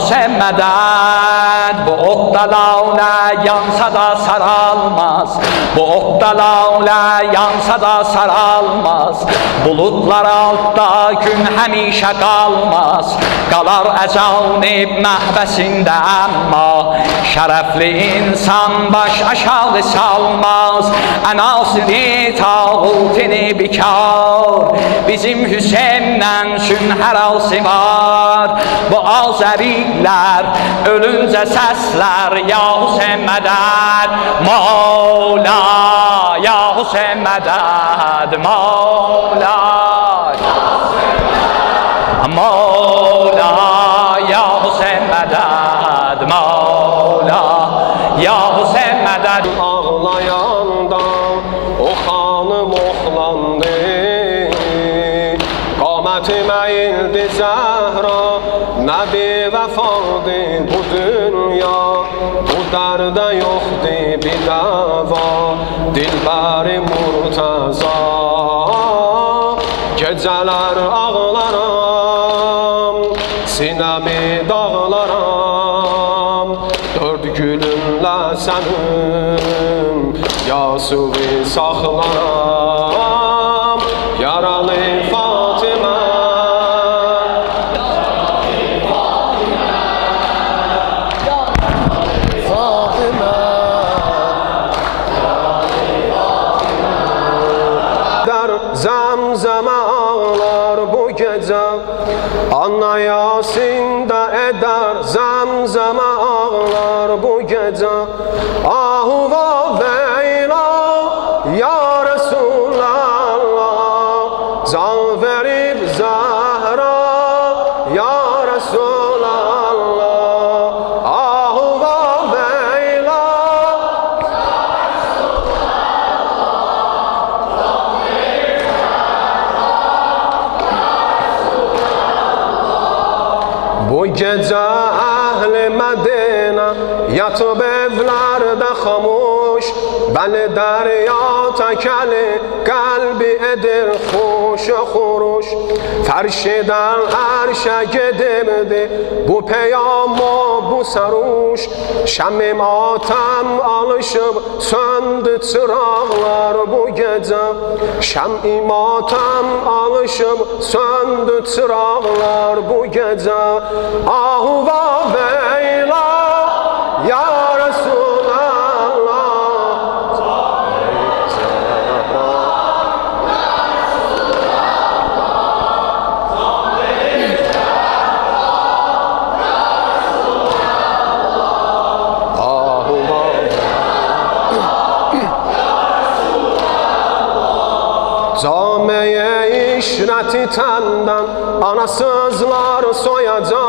Sevmeden bu okta lavle yansa da saralmaz. Bu okta lavle yansa da saralmaz. Bulutlar altta gün həmişə qalmaz. Qalar əcanib məhbəsində amma Şərəfli insan baş aşağı salmaz. Ənasini tağutini bikar. Bizim Hüseyin'den sünher var. Bu Azeriler ölünce sesler Ya Hüseyin medet Mevla Ya Hüseyin medet Mevla Mevla Ya Hüseyin medet Mevla Ya Hüseyin medet ağlayanda o xanım oxlandı Qaməti məyildi zəhra Nəbi vəfadı bu dünya. Bu dərdə yoxdur bir dəva Dilbəri murtaza. Gecələr ağlaram Sinəmi dağlaram. Dörd gülünlə sənin Yasuvi saxlaram Yaralı Fatimə zemzeme ağlar bu gece Anna Yasin de eder zemzeme ağlar bu gece. Ahu va veyla ya Resulallah Can verip Zahra جزا اهل مدینه یتو بولرد خاموش بله دریا تکل قلبی ادر خوش خروش Ferşiden erşe gidimdi bu peyam o bu saruş Şemmim atem alışıp söndü çırağlar bu gece. Şemmim atem alışıp söndü çırağlar bu gece. Ahu Cameye işreti tenden Anasızlar soyacak